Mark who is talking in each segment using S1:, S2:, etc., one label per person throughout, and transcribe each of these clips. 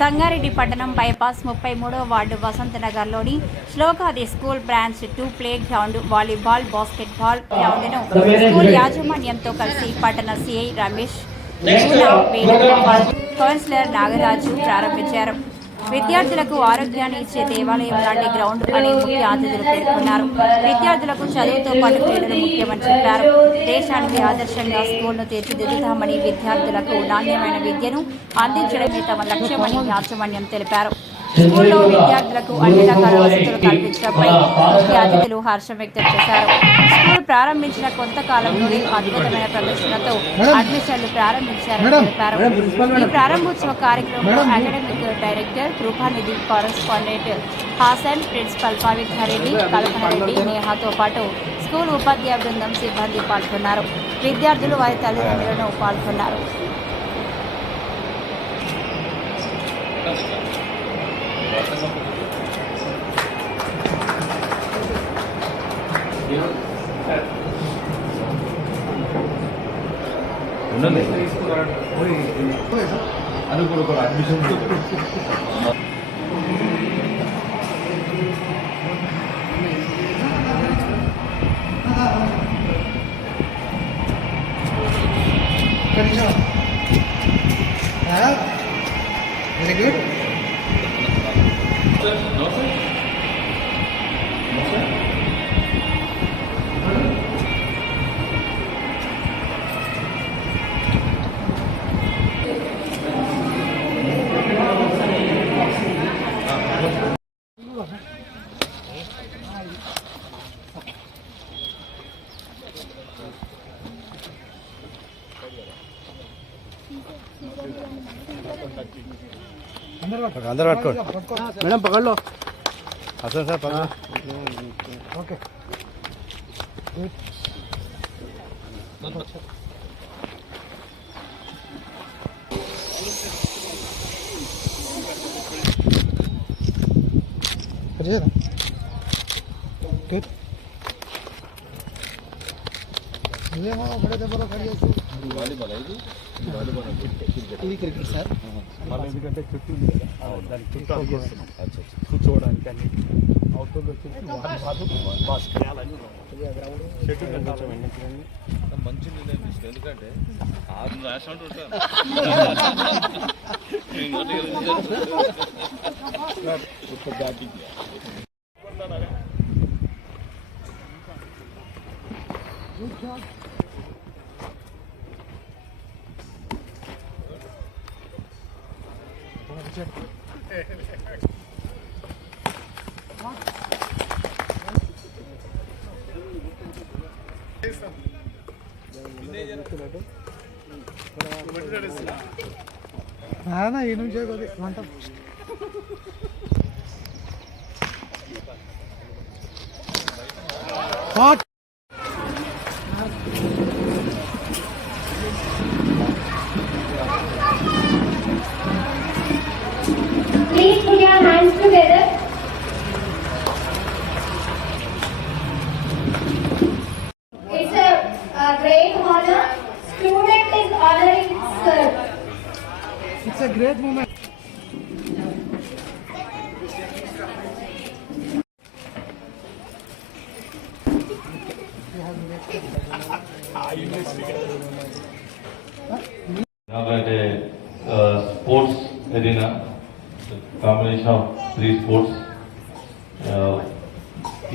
S1: సంగారెడ్డి పట్టణం బైపాస్ ముప్పై మూడో వార్డు వసంతనగర్లోని శ్లోకాది school branch two playground volleyball basketball గ్రౌండ్ను school యాజమాన్యంతో కలిసి పట్టణ సిఐ రమేష్ కౌన్సిలర్ నాగరాజు ప్రారంభించారు. విద్యార్థులకు ఆరోగ్యాన్ని ఇచ్చే దేవాలయం లాంటి గ్రౌండ్ అని ముఖ్య అతిథులు పేర్కొన్నారు. విద్యార్థులకు చదువుతో పాటు క్రీడలు ముఖ్యమని చెప్పారు. దేశానికి ఆదర్శంగా స్కూల్ను తీర్చిదిద్దుతామని విద్యార్థులకు నాణ్యమైన విద్యను అందించడమే తమ లక్ష్యమని యాజమాన్యం తెలిపారు. స్కూల్లో విద్యార్థులకు అన్ని రకాల వసతులు కల్పించడంపై ముఖ్య అతిథులు హర్షం వ్యక్తం చేశారు. స్కూల్ ప్రారంభించిన కొంతకాలంలోనే అద్భుతమైన ప్రదర్శనతో అడ్మిషన్లు ప్రారంభించారని తెలిపారు. ఈ ప్రారంభోత్సవ కార్యక్రమంలో academic director Kripanidhi correspondent Hasan principal Pavitra Reddy Kalpana Reddy నేహాతో పాటు స్కూల్ ఉపాధ్యాయ బృందం సిబ్బంది పాల్గొన్నారు. విద్యార్థులు వారి తల్లిదండ్రులను పాల్గొన్నారు.
S2: 웃는데?
S3: 안으로
S4: 걸어 అందరు పట్టుకోండి మేడం పగళ్ళు అసలు సార్ పగ
S3: ఓకే Good. Yeah, ఇది క్రికెట్ సార్
S4: మళ్ళీ ఎందుకంటే చుట్టూ ఉంది కదా దానికి చుట్టూ అది చేస్తున్నాం కూర్చోవడానికి అని అవుట్డోర్ వచ్చేసి వాటర్ బాతు బాస్కెట్ షెడ్ కట్టాలి
S2: మంచి నిర్ణయం తీసుకో ఎందుకంటే ఆరు రాసినట్టు ఉంటాను
S3: నానా ఈ నుంచే కొద్ది వంట hot
S5: our hands together. It's a, a great honor. Student is honoring sir.
S3: It's a great
S6: moment. Now that combination of three sports.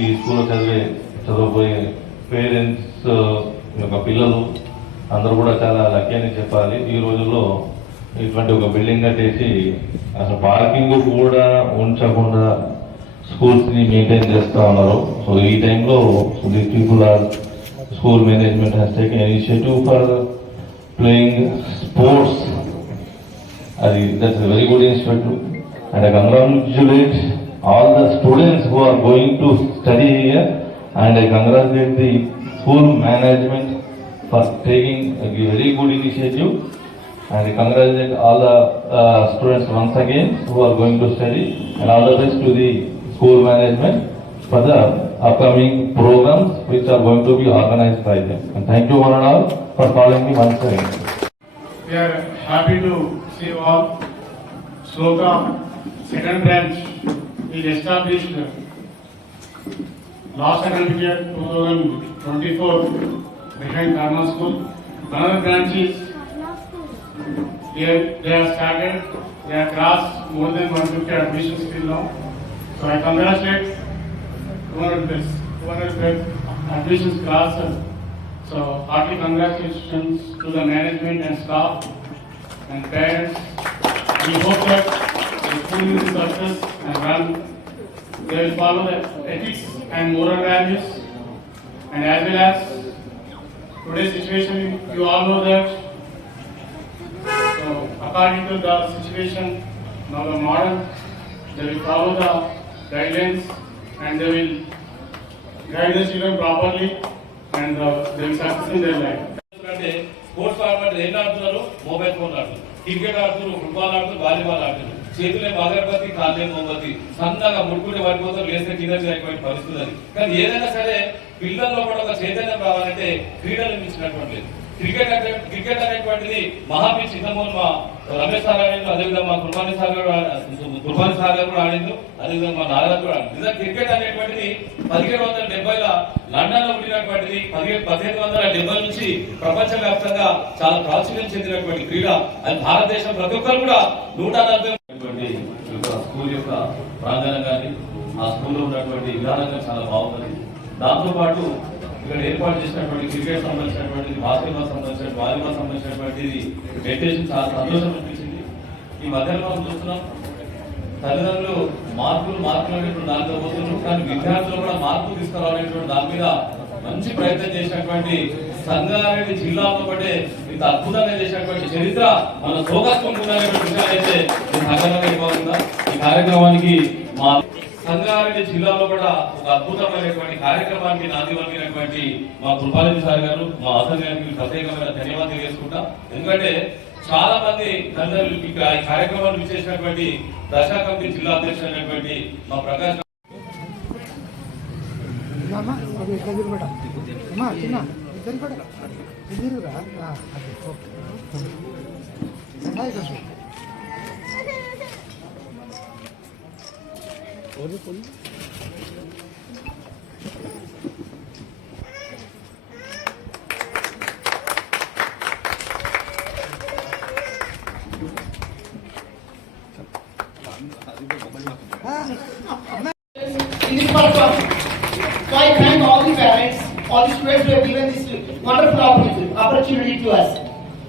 S6: ఈ స్కూల్లో చదివే చదవబోయే పేరెంట్స్ యొక్క పిల్లలు అందరూ కూడా చాలా లక్కీ అని చెప్పాలి. ఈ రోజుల్లో ఇటువంటి ఒక బిల్డింగ్ కట్టేసి అసలు పార్కింగ్ కూడా ఉంచకుండా స్కూల్స్ని మెయింటైన్ చేస్తూ ఉన్నారు. సో ఈ టైంలో the people are school management has taken initiative for playing sports అది that's very good institute. And I congratulate all the students who are going to study here. And I congratulate the school management for taking a very good initiative. And I congratulate all the uh, students once again who are going to study. And all the best to the school management for the upcoming programs which are going to be organized by them. And thank you one and all for calling me once again.
S7: We are happy to see you all.
S4: Sloka, second branch is established last academic year 2024 behind Karma School. Another branch is here they have started, they have crossed more than 150 admissions till now. So I congratulate 200 plus, 200 plus admissions crossed. So hearty congratulations to the management and staff and parents. We hope that school will success and run. They will follow the ethics and moral values. And as well as today's situation, you all know that. So according to the situation, now the model, they will follow the guidelines and they will guide the children properly and uh, they will success in their life.
S7: Sports format ఏం ఆడుతున్నారు mobile phone ఆడుతున్నారు cricket ఆడుతున్నారు football ఆడుతున్నారు volleyball ఆడుతున్నారు చేతులే అగరబత్తి కాళ్ళే మోమబత్తి సన్నగా ముట్టుకుంటే పడిపోతారు లేస్తే కింద చేరేటువంటి పరిస్థితి అది. కానీ ఏదైనా సరే పిల్లల్లో కూడా ఒక చైతన్యం రావాలంటే క్రీడలు మించినటువంటి క్రికెట్ అంటే క్రికెట్ అనేటువంటిది మహాపి చిన్నమోహన్ మా రమేష్ సార్ ఆడిండు అదేవిధంగా మా కుర్బాని సార్ గారు సార్ గారు కూడా ఆడిండు అదేవిధంగా మా నాగరాజు కూడా ఆడింది నిజంగా క్రికెట్ అనేటువంటిది పదిహేడు వందల డెబ్బైలో లండన్లో పుట్టినటువంటిది పదిహేడు పదిహేను వందల డెబ్బై నుంచి ప్రపంచ వ్యాప్తంగా చాలా ప్రాచుర్యం చెందినటువంటి క్రీడ. అది భారతదేశం ప్రతి ఒక్కరు కూడా నూట నలభై ఉన్నటువంటి స్కూల్ యొక్క ప్రాంగణం కానీ ఆ స్కూల్లో ఉన్నటువంటి విధానం కానీ చాలా బాగుంది. దాంతో పాటు ఇక్కడ ఏర్పాటు చేసినటువంటి క్రికెట్ సంబంధించినటువంటి బాస్కెట్బాల్ సంబంధించిన వాలీబాల్ సంబంధించినటువంటి మెడిటేషన్ చాలా సంతోషం అనిపించింది. ఈ మధ్యలో మనం చూస్తున్నాం తల్లిదండ్రులు మార్కులు మార్కులు అనేటువంటి దానితో పోతున్నారు. కానీ విద్యార్థులు కూడా మార్పులు తీసుకురావాలనేటువంటి దాని మీద మంచి ప్రయత్నం చేసినటువంటి సంగారెడ్డి జిల్లాలో పడే ఇంత అద్భుతంగా చేసినటువంటి చరిత్ర మన శోకస్పందుకున్నటువంటి విషయాలైతే ఈ సంఘటన ఇవ్వకుండా ఈ కార్యక్రమానికి మా సంగారెడ్డి జిల్లాలో కూడా ఒక అద్భుతమైనటువంటి కార్యక్రమానికి నాంది పలికినటువంటి మా కృపారెడ్డి సార్ గారు మా అసలు గారికి ప్రత్యేకమైన ధన్యవాదాలు తెలియజేసుకుంటా. ఎందుకంటే చాలా మంది తల్లిదండ్రులు ఇక్కడ ఈ కార్యక్రమాన్ని విచ్చేసినటువంటి దశా కమిటీ జిల్లా అధ్యక్షుడు అయినటువంటి మా ప్రకాష్
S3: ಎಲ್ಲಿರುವುದಾ ಹಾಂ
S8: ಅದೇ ಓಕೆ ಚೆನ್ನಾಗಿ ಕಳಿಸು ಒಂದು ಒಂದು Ini kalau the students who have given this wonderful opportunity, to us.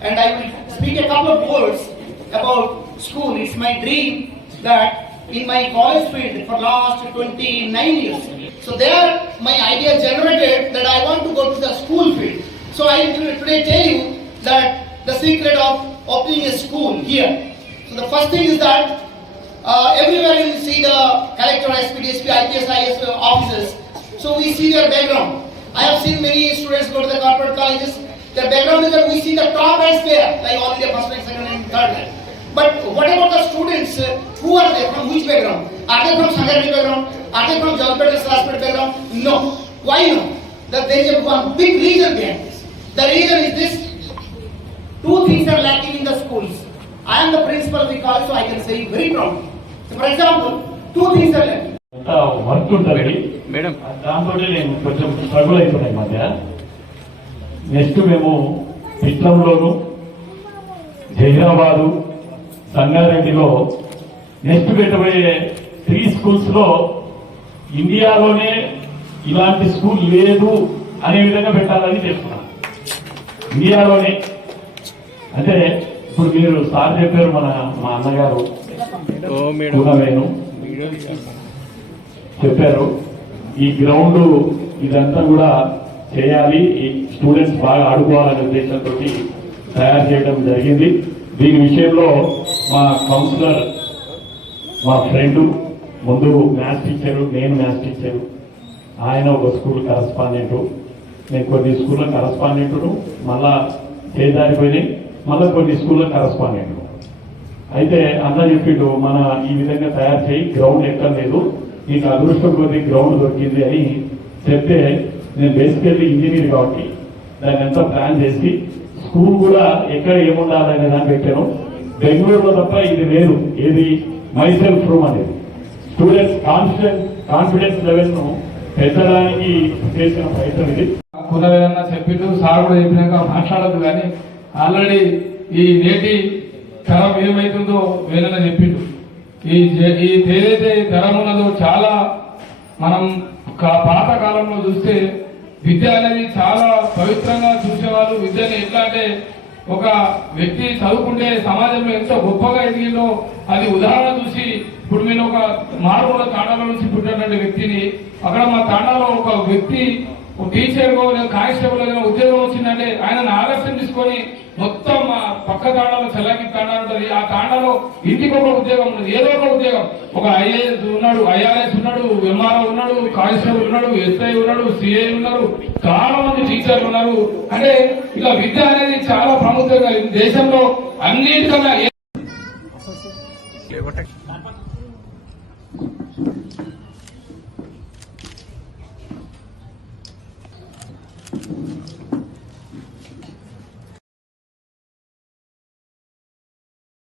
S8: And I will speak a couple of words about school. It's my dream that in my college field for last 29 years. So there my idea generated that I want to go to the school field. So I will today tell you that the secret of opening a school here. So the first thing is that uh, everywhere you see the collector, SP, DSP, IPS, IS officers. So we see their background. I have seen many students go to the corporate colleges. Their background is that we see the top ranks there, like all India first rank, second rank, third rank. But what about the students? Who are they? From which background? Are they from Sangarani background? Are they from Jalpet and background? No. Why no? That there is one big reason behind this. The reason is this two things are lacking in the schools. I am the principal of the college, so I can say very proudly. So for example, two things are lacking.
S4: Madam. దాంతో నేను కొంచెం struggle అవుతున్నాయి మధ్య. Next మేము పిట్లంలోను జహీరాబాదు సంగారెడ్డిలో next పెట్టబోయే three స్కూల్స్లో ఇండియాలోనే ఇలాంటి స్కూల్ లేదు అనే విధంగా పెట్టాలని చెప్తున్నాను ఇండియాలోనే. అంటే ఇప్పుడు మీరు సార్ చెప్పారు మన మా అన్నగారు చెప్పారు. ఈ గ్రౌండ్ ఇదంతా కూడా చేయాలి. ఈ స్టూడెంట్స్ బాగా ఆడుకోవాలనే ఉద్దేశంతో తయారు చేయడం జరిగింది. దీని విషయంలో మా కౌన్సిలర్ మా ఫ్రెండ్ ముందు మ్యాథ్స్ టీచరు నేను మ్యాథ్స్ టీచరు ఆయన ఒక స్కూల్ కరస్పాండెంట్ నేను కొన్ని స్కూళ్ళ కరస్పాండెంట్ను మళ్ళా చేదారిపోయినాయి మళ్ళీ కొన్ని స్కూళ్ళ కరస్పాండెంట్ అయితే అన్న చెప్పిండు మన ఈ విధంగా తయారు చేయి గ్రౌండ్ ఎక్కడ లేదు నీకు అదృష్టం కొద్ది గ్రౌండ్ దొరికింది అని చెప్తే నేను బేసికల్లీ ఇంజనీర్ కాబట్టి దాన్ని అంతా ప్లాన్ చేసి స్కూల్ కూడా ఎక్కడ ఏముండాలనే దాన్ని పెట్టాను. బెంగళూరులో తప్ప ఇది వేరు ఏది? మైసెల్ఫ్ రూమ్ అనేది. స్టూడెంట్స్ కాన్ఫిడెన్స్ కాన్ఫిడెన్స్ లెవెల్ను పెంచడానికి చేసిన ప్రయత్నం ఇది.
S9: కులవేదన్నా చెప్పిండు సార్ కూడా చెప్పినాక మాట్లాడదు కానీ ఆల్రెడీ ఈ నేటి తరం ఏమైతుందో వేదన చెప్పిండు. ఈ ఈ ఏదైతే తరం ఉన్నదో చాలా మనం పాతకాలంలో చూస్తే విద్య అనేది చాలా పవిత్రంగా చూసేవాళ్ళు. విద్యని ఎట్లా అంటే ఒక వ్యక్తి చదువుకుంటే సమాజంలో ఎంత గొప్పగా ఎదిగిందో అది ఉదాహరణ చూసి ఇప్పుడు నేను ఒక మారుమూల తాండాల నుంచి పుట్టినటువంటి వ్యక్తిని అక్కడ మా తాండాలో ఒక వ్యక్తి టీచర్ కానిస్టేబుల్ ఏదైనా ఉద్యోగం వచ్చిందంటే ఆయన ఆలస్యం తీసుకొని మొత్తం మా పక్క తాండాలో చల్లకి తాండా ఉంటుంది. ఆ తాండాలో ఇంటికి ఒక ఉద్యోగం ఉన్నది. ఏదో ఒక ఉద్యోగం. ఒక ఐఏఎస్ ఉన్నాడు ఐఆర్ఎస్ ఉన్నాడు ఎంఆర్ఓ ఉన్నాడు కానిస్టేబుల్ ఉన్నాడు ఎస్ఐ ఉన్నాడు సిఐ ఉన్నారు చాలా మంది టీచర్లు ఉన్నారు. అంటే ఇలా విద్య అనేది చాలా ప్రాముఖ్యంగా దేశంలో అన్నిటికన్నా